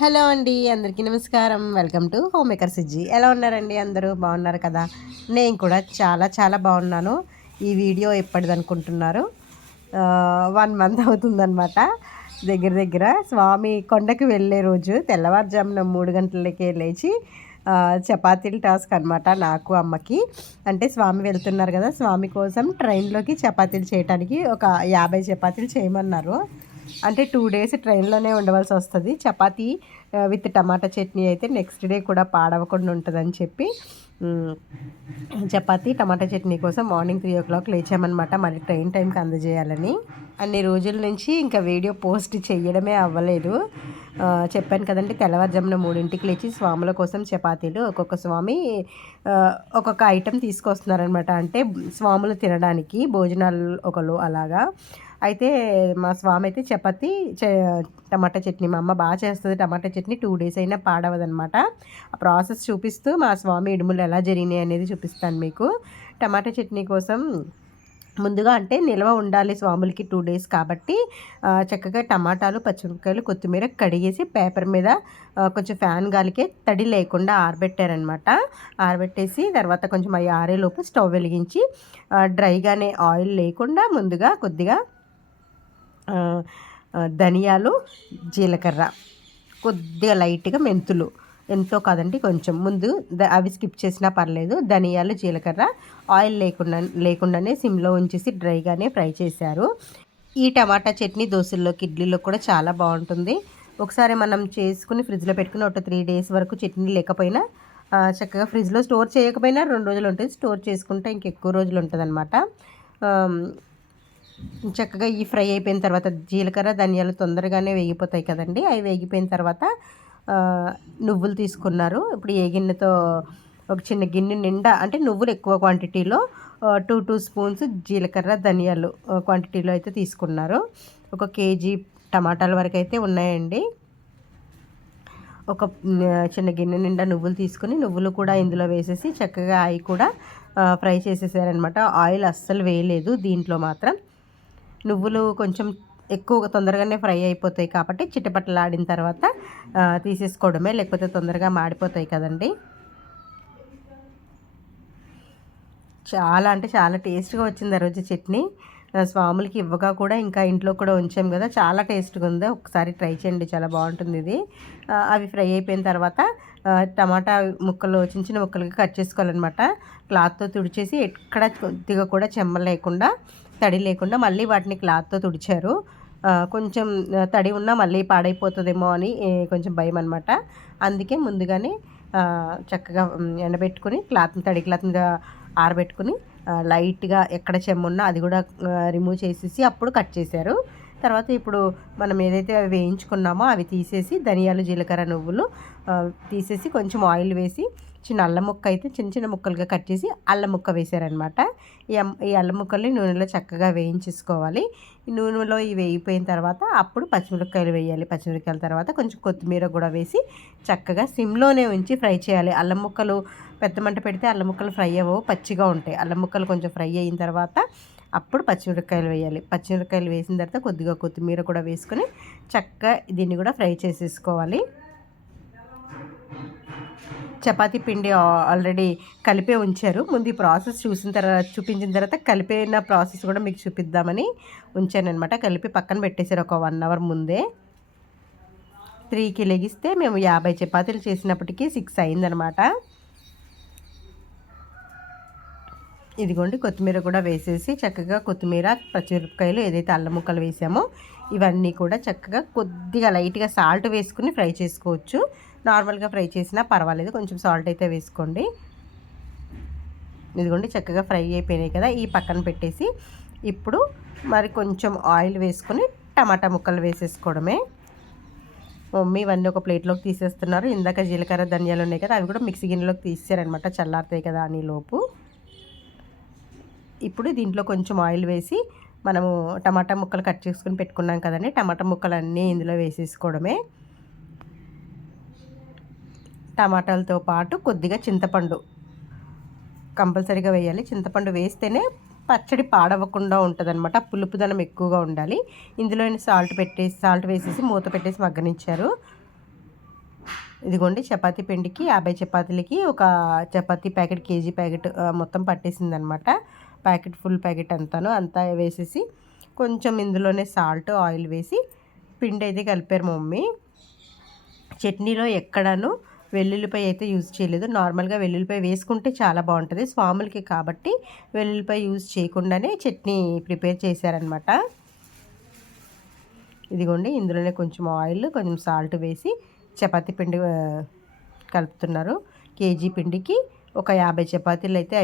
Hello అండి, అందరికీ నమస్కారం. Welcome to home maker Sizzi. ఎలా ఉన్నారండి? అందరూ బాగున్నారు కదా? నేను కూడా చాలా చాలా బాగున్నాను. ఈ వీడియో ఎప్పటిదనుకుంటున్నారు? 1 మంత్ అవుతుందనమాట. దగ్గర దగ్గర స్వామి కొండకి వెళ్ళే రోజు తెల్లవారుజామున 3 గంటలకే లేచి చపాతీలు టాస్క్ అనమాట నాకు, అమ్మకి. అంటే స్వామి వెళ్తున్నారు కదా, స్వామి కోసం ట్రైన్లోకి చపాతీలు చేయడానికి ఒక 50 చపాతీలు చేయమన్నారు. అంటే 2 డేస్ ట్రైన్లోనే ఉండవలసి వస్తుంది. చపాతీ విత్ టమాటా చట్నీ అయితే నెక్స్ట్ డే కూడా పాడవకుండా ఉంటుందని చెప్పి చపాతీ టమాటా చట్నీ కోసం మార్నింగ్ 3 o'clock లేచామన్నమాట. మళ్ళీ ట్రైన్ టైంకి అందజేయాలని. అన్ని రోజుల నుంచి ఇంకా వీడియో పోస్ట్ చేయడమే అవ్వలేదు. చెప్పాను కదండి, తెల్లవారుజామున 3ంటికి లేచి స్వాముల కోసం చపాతీలు, ఒక్కొక్క స్వామి ఒక్కొక్క ఐటెం తీసుకొస్తున్నారనమాట. అంటే స్వాములు తినడానికి భోజనాలు ఒకళ్ళు అలాగా. అయితే మా స్వామి అయితే చపాతీ టమాటా చట్నీ, మా అమ్మ బాగా చేస్తుంది టమాటా చట్నీ, 2 డేస్ అయినా పాడవదనమాట. ఆ ప్రాసెస్ చూపిస్తూ మా స్వామి ఇడుములు ఎలా జరిగినాయి అనేది చూపిస్తాను మీకు. టమాటా చట్నీ కోసం ముందుగా అంటే నిల్వ ఉండాలి స్వాములకి 2 డేస్ కాబట్టి చక్కగా టమాటాలు, పచ్చిమిరపకాయలు, కొత్తిమీర కడిగేసి పేపర్ మీద కొంచెం ఫ్యాన్ గాలికే తడి లేకుండా ఆరబెట్టారనమాట. ఆరబెట్టేసి తర్వాత కొంచెం అవి ఆరేలోపు స్టవ్ వెలిగించి డ్రైగానే ఆయిల్ లేకుండా ముందుగా కొద్దిగా ధనియాలు, జీలకర్ర, కొద్దిగా లైట్గా మెంతులు, ఎంతో కాదండి కొంచెం ముందు అవి స్కిప్ చేసినా పర్లేదు. ధనియాలు, జీలకర్ర ఆయిల్ లేకుండానే సిమ్లో ఉంచేసి డ్రైగానే ఫ్రై చేశారు. ఈ టమాటా చట్నీ దోశల్లోకి, ఇడ్లీలో కూడా చాలా బాగుంటుంది. ఒకసారి మనం చేసుకుని ఫ్రిడ్జ్లో పెట్టుకుని ఒక 3 డేస్ వరకు చట్నీ లేకపోయినా చక్కగా ఫ్రిడ్జ్లో స్టోర్ చేయకపోయినా 2 రోజులు ఉంటుంది. స్టోర్ చేసుకుంటే ఇంకెక్కువ రోజులు ఉంటుంది అనమాట. చక్కగా ఈ ఫ్రై అయిపోయిన తర్వాత జీలకర్ర, ధనియాలు తొందరగానే వేగిపోతాయి కదండి. అవి వేగిపోయిన తర్వాత నువ్వులు తీసుకున్నారు. ఇప్పుడు ఏ గిన్నెతో, ఒక చిన్న గిన్నె నిండా అంటే నువ్వులు ఎక్కువ క్వాంటిటీలో 2 స్పూన్స్ జీలకర్ర, ధనియాలు క్వాంటిటీలో అయితే తీసుకున్నారు. 1 కేజీ టమాటాల వరకు అయితే ఉన్నాయండి. ఒక చిన్న గిన్నె నిండా నువ్వులు తీసుకుని నువ్వులు కూడా ఇందులో వేసేసి చక్కగా అవి కూడా ఫ్రై చేసేసారనమాట. ఆయిల్ అస్సలు వేయలేదు దీంట్లో మాత్రం. నువ్వులు కొంచెం ఎక్కువ తొందరగానే ఫ్రై అయిపోతాయి కాబట్టి చిటపటలాడిన తర్వాత తీసేసుకోవడమే, లేకపోతే తొందరగా మాడిపోతాయి కదండి. చాలా అంటే చాలా టేస్ట్గా వచ్చింది ఆ రోజు చట్నీ. స్వాములకి ఇవ్వగా కూడా ఇంకా ఇంట్లో కూడా ఉంచాం కదా, చాలా టేస్ట్గా ఉంది. ఒకసారి ట్రై చేయండి, చాలా బాగుంటుంది ఇది. అవి ఫ్రై అయిపోయిన తర్వాత టమాటా ముక్కలు చిన్న చిన్న ముక్కలుగా కట్ చేసుకోవాలన్నమాట. క్లాత్తో తుడిచేసి ఎక్కడ కొద్దిగా కూడా చెమ్మ లేకుండా, తడి లేకుండా మళ్ళీ వాటిని క్లాత్తో తుడిచారు. కొంచెం తడి ఉన్నా మళ్ళీ పాడైపోతుందేమో అని కొంచెం భయం అనమాట. అందుకే ముందుగానే చక్కగా ఎండబెట్టుకుని తడి క్లాత్ మీద ఆరబెట్టుకుని లైట్గా ఎక్కడ చెమ్మున్నా అది కూడా రిమూవ్ చేసేసి అప్పుడు కట్ చేశారు. తర్వాత ఇప్పుడు మనం ఏదైతే అవి వేయించుకున్నామో అవి తీసేసి ధనియాలు, జీలకర్ర, నువ్వులు తీసేసి కొంచెం ఆయిల్ వేసి చిన్న అల్లం ముక్క అయితే చిన్న చిన్న ముక్కలుగా కట్ చేసి అల్లం ముక్క వేశారనమాట. ఈ అల్లం ముక్కల్ని నూనెలో చక్కగా వేయించేసుకోవాలి. ఈ నూనెలో ఇవి వేగిపోయిన తర్వాత అప్పుడు పచ్చిమిరపకాయలు వేయాలి. పచ్చిమిరపకాయల తర్వాత కొంచెం కొత్తిమీర కూడా వేసి చక్కగా సిమ్లోనే ఉంచి ఫ్రై చేయాలి. అల్లం ముక్కలు పెద్ద మంట పెడితే అల్లం ముక్కలు ఫ్రై అవ్వవు, పచ్చిగా ఉంటాయి. అల్లం ముక్కలు కొంచెం ఫ్రై అయిన తర్వాత అప్పుడు పచ్చిమిరపకాయలు వేయాలి. పచ్చిమిరపకాయలు వేసిన తర్వాత కొద్దిగా కొత్తిమీర కూడా వేసుకొని చక్కగా దీన్ని కూడా ఫ్రై చేసేసుకోవాలి. చపాతీ పిండి ఆల్రెడీ కలిపే ఉంచారు. ముందు ఈ ప్రాసెస్ చూపించిన తర్వాత కలిపిన ప్రాసెస్ కూడా మీకు చూపిద్దామని ఉంచానమాట. కలిపి పక్కన పెట్టేశారు ఒక 1 అవర్ ముందే. 3కి లెగిస్తే మేము 50 చపాతీలు చేసినప్పటికీ 6 అయిందనమాట. ఇదిగోండి, కొత్తిమీర కూడా వేసేసి చక్కగా కొత్తిమీర, పచ్చిమిరపకాయలు, ఏదైతే అల్లం ముక్కలు వేసామో ఇవన్నీ కూడా చక్కగా కొద్దిగా లైట్గా సాల్ట్ వేసుకుని ఫ్రై చేసుకోవచ్చు. నార్మల్గా ఫ్రై చేసినా పర్వాలేదు, కొంచెం సాల్ట్ అయితే వేసుకోండి. ఇదిగోండి, చక్కగా ఫ్రై అయిపోయినాయి కదా, ఈ పక్కన పెట్టేసి ఇప్పుడు మరి కొంచెం ఆయిల్ వేసుకొని టమాటా ముక్కలు వేసేసుకోవడమే. మమ్మీ ఇవన్నీ ఒక ప్లేట్లోకి తీసేస్తున్నారు. ఇందాక జీలకర్ర, ధనియాలు ఉన్నాయి కదా, అవి కూడా మిక్సీ గిన్నెలోకి తీసేసారనమాట, చల్లారుతాయి కదా అని లోపు. ఇప్పుడు దీంట్లో కొంచెం ఆయిల్ వేసి మనము టమాటా ముక్కలు కట్ చేసుకుని పెట్టుకున్నాం కదండి, టమాటా ముక్కలు అన్నీ ఇందులో వేసేసుకోవడమే. టమాటాలతో పాటు కొద్దిగా చింతపండు కంపల్సరీగా వేయాలి. చింతపండు వేస్తేనే పచ్చడి పాడవకుండా ఉంటుందన్నమాట, పులుపుదనం ఎక్కువగా ఉండాలి. ఇందులో సాల్ట్ వేసేసి మూత పెట్టేసి మగ్గనిచ్చారు. ఇదిగోండి చపాతీ పిండికి 50 చపాతీలకి ఒక చపాతీ ప్యాకెట్ కేజీ ప్యాకెట్ మొత్తం పట్టేసిందనమాట. ప్యాకెట్ ఫుల్ ప్యాకెట్ అంతా వేసేసి కొంచెం ఇందులోనే సాల్ట్ ఆయిల్ వేసి పిండి అయితే కలిపారు మా మమ్మీ. చట్నీలో ఎక్కడాను వెల్లుల్లిపాయ అయితే యూజ్ చేయలేదు. నార్మల్గా వెల్లుల్లిపాయ వేసుకుంటే చాలా బాగుంటుంది. స్వాములకి కాబట్టి వెల్లుల్లిపాయ యూజ్ చేయకుండానే చట్నీ ప్రిపేర్ చేశారనమాట. ఇదిగోండి ఇందులోనే కొంచెం ఆయిల్ కొంచెం సాల్ట్ వేసి చపాతీ పిండి కలుపుతున్నారు. కేజీ పిండికి ఒక 50 చపాతీలు అయితే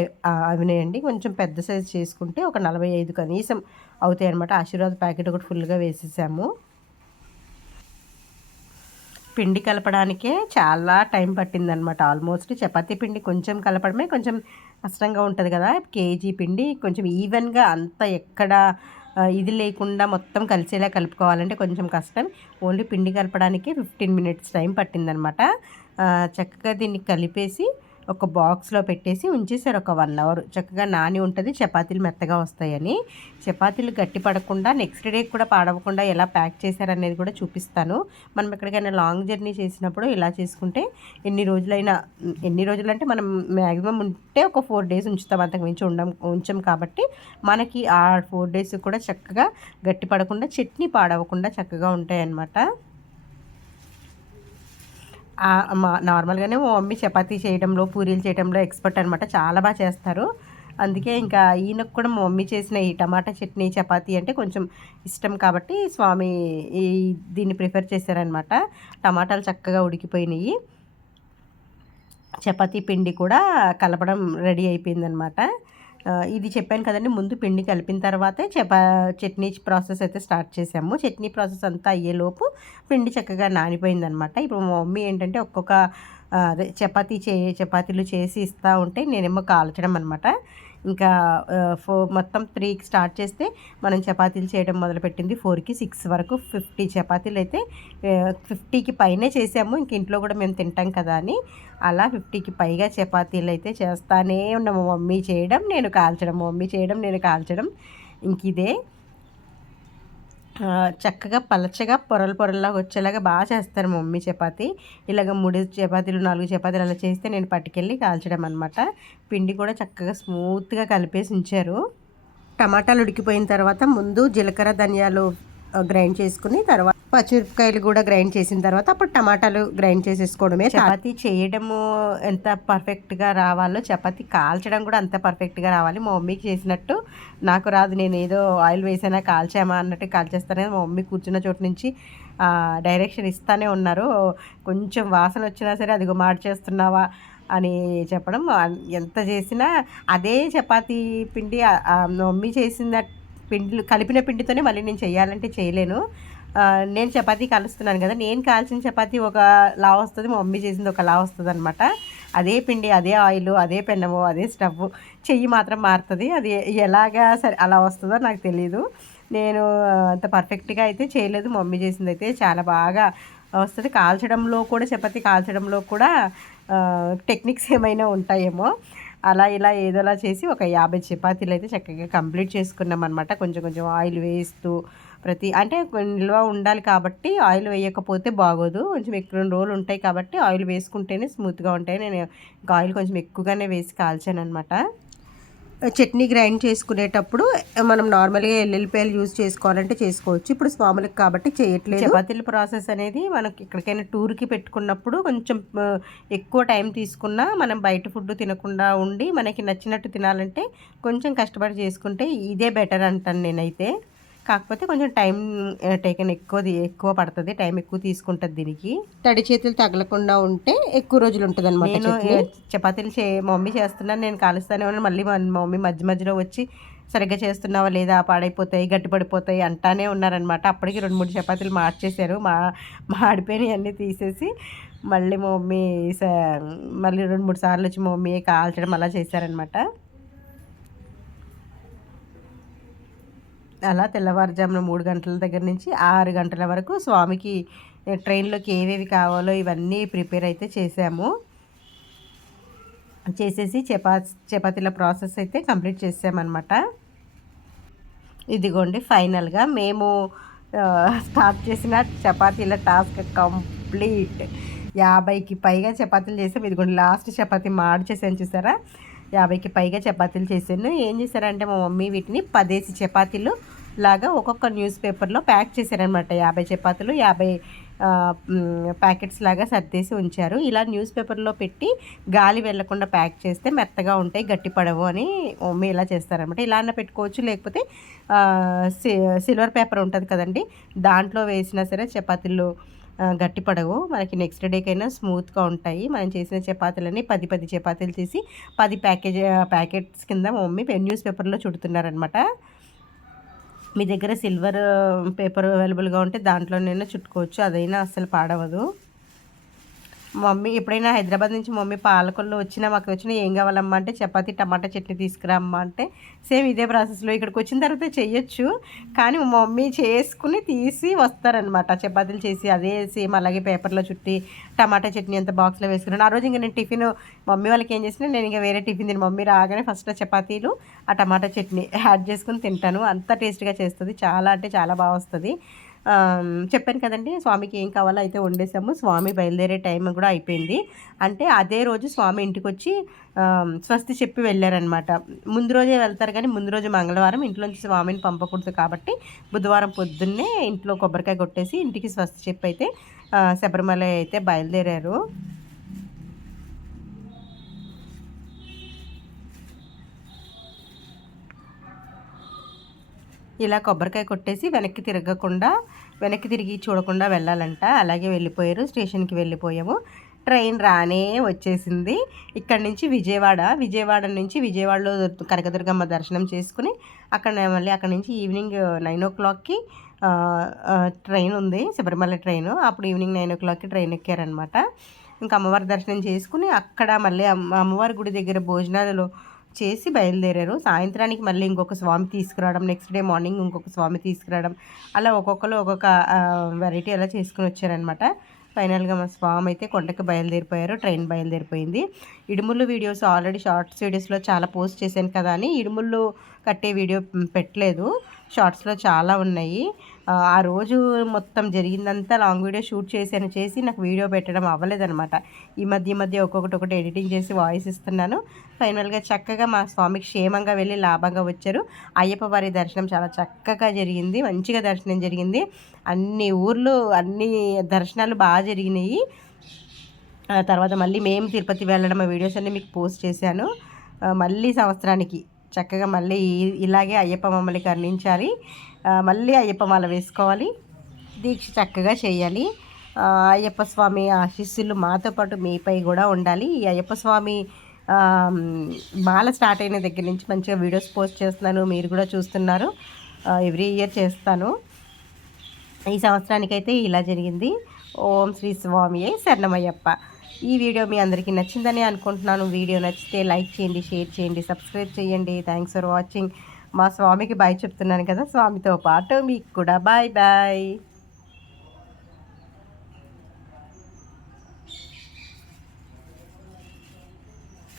అవినాయండి. కొంచెం పెద్ద సైజు చేసుకుంటే ఒక 45 కనీసం అవుతాయి అనమాట. ఆశీర్వాద్ ప్యాకెట్ ఒకటి ఫుల్గా వేసేసాము. పిండి కలపడానికే చాలా టైం పట్టిందనమాట. ఆల్మోస్ట్ చపాతీ పిండి కొంచెం కలపడమే కొంచెం కష్టంగా ఉంటుంది కదా. కేజీ పిండి కొంచెం ఈవెన్గా అంత ఎక్కడ ఇది లేకుండా మొత్తం కలిసేలా కలుపుకోవాలంటే కొంచెం కష్టం. ఓన్లీ పిండి కలపడానికి 15 మినిట్స్ టైం పట్టిందనమాట. చక్కగా దీన్ని కలిపేసి ఒక బాక్స్లో పెట్టేసి ఉంచేసారు ఒక 1 అవర్. చక్కగా నాని ఉంటుంది, చపాతీలు మెత్తగా వస్తాయని. చపాతీలు గట్టి పడకుండా నెక్స్ట్ డే కూడా పాడవకుండా ఎలా ప్యాక్ చేశారనేది కూడా చూపిస్తాను. మనం ఎక్కడికైనా లాంగ్ జర్నీ చేసినప్పుడు ఇలా చేసుకుంటే ఎన్ని రోజులంటే మనం మ్యాక్సిమం ఉంటే ఒక 4 డేస్ ఉంచుతాం, అంతకు మించి ఉంచం కాబట్టి మనకి ఆ 4 డేస్ కూడా చక్కగా గట్టి పడకుండా చట్నీ పాడవకుండా చక్కగా ఉంటాయి అన్నమాట. నార్మల్గానే మా మమ్మీ చపాతీ చేయడంలో పూరీలు చేయడంలో ఎక్స్పర్ట్ అనమాట. చాలా బాగా చేస్తారు. అందుకే ఇంకా ఈయనకు కూడా మా మమ్మీ చేసిన ఈ టమాటా చట్నీ చపాతీ అంటే కొంచెం ఇష్టం కాబట్టి స్వామి దీన్ని ప్రిఫర్ చేశారనమాట. టమాటాలు చక్కగా ఉడికిపోయినాయి. చపాతీ పిండి కూడా కలపడం రెడీ అయిపోయిందనమాట. ఇది చెప్పాను కదండి, ముందు పిండి కలిపిన తర్వాతే చట్నీ ప్రాసెస్ అయితే స్టార్ట్ చేసాము. చట్నీ ప్రాసెస్ అంతా అయ్యేలోపు పిండి చక్కగా నానిపోయిందనమాట. ఇప్పుడు మా మమ్మీ ఏంటంటే ఒక్కొక్క అదే చపాతీలు చేసి ఇస్తూ ఉంటే నేనేమో కాల్చడం అనమాట. ఇంకా మొత్తం 3కి స్టార్ట్ చేస్తే మనం చపాతీలు చేయడం మొదలుపెట్టింది 4కి 6 వరకు 50 చపాతీలు అయితే 50కి పైనే చేసాము. ఇంక ఇంట్లో కూడా మేము తింటాం కదా అని అలా 50కి పైగా చపాతీలు అయితే చేస్తానే ఉన్నాము. మమ్మీ చేయడం నేను కాల్చడం, మమ్మీ చేయడం నేను కాల్చడం. ఇంక ఇదే చక్కగా పలచగా పొరల్లాగా వచ్చేలాగా బాగా చేస్తారు మా మమ్మీ చపాతీ. ఇలాగ 3 చపాతీలు 4 చపాతీలు అలా చేస్తే నేను పట్టుకెళ్ళి కాల్చడం అనమాట. పిండి కూడా చక్కగా స్మూత్గా కలిపేసి ఉంచారు. టమాటాలు ఉడికిపోయిన తర్వాత ముందు జీలకర్ర ధనియాలు గ్రైండ్ చేసుకుని తర్వాత పచ్చిమిరపకాయలు కూడా గ్రైండ్ చేసిన తర్వాత అప్పుడు టమాటాలు గ్రైండ్ చేసేసుకోవడమే. చపాతీ చేయడము ఎంత పర్ఫెక్ట్గా రావాలో చపాతీ కాల్చడం కూడా అంత పర్ఫెక్ట్గా రావాలి. మా మమ్మీకి చేసినట్టు నాకు రాదు. నేను ఏదో ఆయిల్ వేసానా కాల్చామా అన్నట్టు కాల్చేస్తానే. మా మమ్మీ కూర్చున్న చోటు నుంచి డైరెక్షన్ ఇస్తూనే ఉన్నారు. కొంచెం వాసన వచ్చినా సరే అదిగో చేస్తున్నావా అని చెప్పడం. ఎంత చేసినా అదే చపాతీ పిండి మమ్మీ చేసిన కలిపిన పిండితోనే మళ్ళీ నేను చేయాలంటే చేయలేను. నేను చపాతీ కాలుస్తున్నాను కదా, నేను కాల్చిన చపాతీ ఒక లా వస్తుంది, మా మమ్మీ చేసింది ఒక లా వస్తుంది అనమాట. అదే పిండి, అదే ఆయిల్, అదే పెన్నము, అదే స్టవ్, చెయ్యి మాత్రం మారుతుంది. అది ఎలాగా సరే అలా వస్తుందో నాకు తెలీదు. నేను అంత పర్ఫెక్ట్గా అయితే చేయలేదు. మమ్మీ చేసింది అయితే చాలా బాగా వస్తుంది. కాల్చడంలో కూడా చపాతీ కాల్చడంలో కూడా టెక్నిక్స్ ఏమైనా ఉంటాయేమో. అలా ఇలా ఏదోలా చేసి ఒక 50 చపాతీలు అయితే చక్కగా కంప్లీట్ చేసుకున్నాం అనమాట. కొంచెం ఆయిల్ వేస్తూ అంటే నిల్వ ఉండాలి కాబట్టి ఆయిల్ వేయకపోతే బాగోదు. కొంచెం ఎక్కువ 2 రోజులు ఉంటాయి కాబట్టి ఆయిల్ వేసుకుంటేనే స్మూత్గా ఉంటాయి. నేను ఇంకా ఆయిల్ కొంచెం ఎక్కువగానే వేసి కాల్చాను అనమాట. చట్నీ గ్రైండ్ చేసుకునేటప్పుడు మనం నార్మల్గా ఎల్లుల్లిపాయలు యూజ్ చేసుకోవాలంటే చేసుకోవచ్చు. ఇప్పుడు స్వాములకు కాబట్టి చేయట్లేదు. చపాతీల ప్రాసెస్ అనేది మనకి ఎక్కడికైనా టూర్కి పెట్టుకున్నప్పుడు కొంచెం ఎక్కువ టైం తీసుకున్నా మనం బయట ఫుడ్ తినకుండా ఉండి మనకి నచ్చినట్టు తినాలంటే కొంచెం కష్టపడి చేసుకుంటే ఇదే బెటర్ అంటాను నేనైతే. కాకపోతే కొంచెం టైం టేకన్ ఎక్కువ పడుతుంది, టైం ఎక్కువ తీసుకుంటుంది. దీనికి తడి చేతులు తగలకుండా ఉంటే ఎక్కువ రోజులు ఉంటుంది అనమాట. నేను చపాతీలు మమ్మీ చేస్తున్నాను, నేను కాలుస్తానే ఉన్నాను. మళ్ళీ మా మమ్మీ మధ్యలో వచ్చి సరిగ్గా చేస్తున్నావా లేదా, పాడైపోతాయి, గట్టిపడిపోతాయి అంటానే ఉన్నారనమాట. అప్పటికి 2-3 చపాతీలు మార్చేశారు. మాడిపోయినవి అన్నీ తీసేసి మళ్ళీ మా మమ్మీ మళ్ళీ 2-3 సార్లు వచ్చి మా మమ్మీ కాల్చడం అలా చేశారనమాట. అలా తెల్లవారుజామున 3 గంటల దగ్గర నుంచి 6 గంటల వరకు స్వామికి ట్రైన్లోకి ఏవేవి కావాలో ఇవన్నీ ప్రిపేర్ అయితే చేసాము. చేసేసి చపాతీల ప్రాసెస్ అయితే కంప్లీట్ చేసామన్నమాట. ఇదిగోండి ఫైనల్గా మేము స్టార్ట్ చేసిన చపాతీల టాస్క్ కంప్లీట్. 50కి పైగా చపాతీలు చేసాం. ఇదిగోండి లాస్ట్ చపాతీ మాడి చేశాను చూసారా, 50కి పైగా చపాతీలు చేశాను. ఏం చేశారంటే మా మమ్మీ వీటిని 10 చపాతీలు లాగా ఒక్కొక్క న్యూస్ పేపర్లో ప్యాక్ చేశారనమాట. 50 చపాతీలు 50 ప్యాకెట్స్ లాగా సర్దేసి ఉంచారు. ఇలా న్యూస్ పేపర్లో పెట్టి గాలి వెళ్లకుండా ప్యాక్ చేస్తే మెత్తగా ఉంటాయి, గట్టిపడవు అని మమ్మీ ఇలా చేస్తారనమాట. ఇలా అన్న పెట్టుకోవచ్చు, లేకపోతే సిల్వర్ పేపర్ ఉంటుంది కదండి, దాంట్లో వేసినా సరే చపాతీలు గట్టిపడవు. మనకి నెక్స్ట్ డేకైనా స్మూత్గా ఉంటాయి. మనం చేసిన చపాతీలని 10 చపాతీలు చేసి 10 ప్యాకెట్స్ కింద మమ్మీ న్యూస్ పేపర్లో చుడుతున్నారనమాట. మీ దగ్గర సిల్వర్ పేపర్ అవైలబుల్గా ఉంటే దాంట్లోనైనా చుట్టుకోవచ్చు, అదైనా అస్సలు పాడవదు. మమ్మీ ఎప్పుడైనా హైదరాబాద్ నుంచి మమ్మీ పాలకొల్లు వచ్చినా మాకు వచ్చినా ఏం కావాలమ్మా అంటే చపాతీ టమాటా చట్నీ తీసుకురామ్మా అంటే సేమ్ ఇదే ప్రాసెస్లో ఇక్కడికి వచ్చిన తర్వాత చేయొచ్చు, కానీ మా మమ్మీ చేసుకుని తీసి వస్తారనమాట. చపాతీలు చేసి అదే సేమ్ అలాగే పేపర్లో చుట్టి టమాటా చట్నీ అంత బాక్స్లో వేసుకున్నాను. ఆ రోజు ఇంకా నేను టిఫిన్ మమ్మీ వాళ్ళకి ఏం చేసినా నేను ఇంకా వేరే టిఫిన్ తిని మమ్మీ రాగానే ఫస్ట్ చపాతీలు ఆ టమాటా చట్నీ యాడ్ చేసుకుని తింటాను. అంత టేస్ట్గా చేస్తుంది, చాలా అంటే చాలా బాగా వస్తుంది. చెప్పాను కదండి స్వామికి ఏం కావాలో అయితే వండేసాము. స్వామి బయలుదేరే టైం కూడా అయిపోయింది. అంటే అదే రోజు స్వామి ఇంటికి వచ్చి స్వస్తి చెప్పి వెళ్ళారనమాట. ముందు రోజే వెళ్తారు, కానీ ముందు రోజు మంగళవారం ఇంట్లోంచి స్వామిని పంపకూడదు కాబట్టి బుధవారం పొద్దున్నే ఇంట్లో కొబ్బరికాయ కొట్టేసి ఇంటికి స్వస్తి చెప్పి అయితే శబరిమల అయితే బయలుదేరారు. ఇలా కొబ్బరికాయ కొట్టేసి వెనక్కి తిరిగి చూడకుండా వెళ్ళాలంట. అలాగే వెళ్ళిపోయారు, స్టేషన్కి వెళ్ళిపోయాము. ట్రైన్ రానే వచ్చేసింది. ఇక్కడి నుంచి విజయవాడ నుంచి విజయవాడలో కనకదుర్గమ్మ దర్శనం చేసుకుని అక్కడి నుంచి ఈవినింగ్ 9 o'clockకి ట్రైన్ ఉంది, శబరిమల ట్రైను. అప్పుడు ఈవినింగ్ 9 o'clockకి ట్రైన్ ఎక్కారనమాట. ఇంకా అమ్మవారి దర్శనం చేసుకుని అక్కడ మళ్ళీ అమ్మవారి గుడి దగ్గర భోజనాలు చేసి బయలుదేరారు. సాయంత్రానికి మళ్ళీ ఇంకొక స్వామి తీసుకురావడం, నెక్స్ట్ డే మార్నింగ్ ఇంకొక స్వామి తీసుకురావడం, అలా ఒక్కొక్కరు ఒక్కొక్క వెరైటీ అలా చేసుకుని వచ్చారనమాట. ఫైనల్గా మా స్వామి అయితే కొండకి బయలుదేరిపోయారు, ట్రైన్ బయలుదేరిపోయింది. ఇడుముళ్ళు వీడియోస్ ఆల్రెడీ షార్ట్స్ వీడియోస్లో చాలా పోస్ట్ చేశాను కదా అని ఇడుముళ్ళు కట్టే వీడియో పెట్టలేదు. షార్ట్స్లో చాలా ఉన్నాయి. ఆ రోజు మొత్తం జరిగిందంతా లాంగ్ వీడియో షూట్ చేసి నాకు వీడియో పెట్టడం అవ్వలేదనమాట. ఈ మధ్య ఒక్కొక్కటి ఎడిటింగ్ చేసి వాయిస్ ఇస్తున్నాను. ఫైనల్గా చక్కగా మా స్వామికి క్షేమంగా వెళ్ళి లాభంగా వచ్చారు. అయ్యప్ప వారి దర్శనం చాలా చక్కగా జరిగింది, మంచిగా దర్శనం జరిగింది. అన్ని ఊర్లు అన్ని దర్శనాలు బాగా జరిగినాయి. తర్వాత మళ్ళీ మేము తిరుపతి వెళ్ళడం ఆ వీడియోస్ అన్నీ మీకు పోస్ట్ చేశాను. మళ్ళీ సంవత్సరానికి చక్కగా మళ్ళీ ఇలాగే అయ్యప్ప మమ్మల్ని కరుణించాలి, మళ్ళీ అయ్యప్ప మాల వేసుకోవాలి, దీక్ష చక్కగా చేయాలి. అయ్యప్ప స్వామి ఆశీస్సులు మాతో పాటు మీపై కూడా ఉండాలి. ఈ అయ్యప్ప స్వామి మాల స్టార్ట్ అయిన దగ్గర నుంచి మంచిగా వీడియోస్ పోస్ట్ చేస్తున్నాను, మీరు కూడా చూస్తున్నారు. ఎవ్రీ ఇయర్ చేస్తాను. ఈ సంవత్సరానికైతే ఇలా జరిగింది. ఓం శ్రీ స్వామియే శరణమయ్యప్ప. ఈ వీడియో మీ అందరికీ నచ్చిందని అనుకుంటున్నాను. వీడియో నచ్చితే లైక్ చేయండి, షేర్ చేయండి, సబ్స్క్రైబ్ చేయండి. Thanks for watching. మా స్వామికి బాయ్ చెప్తున్నాను కదా, స్వామితో పాటు మీకు కూడా బాయ్ బాయ్.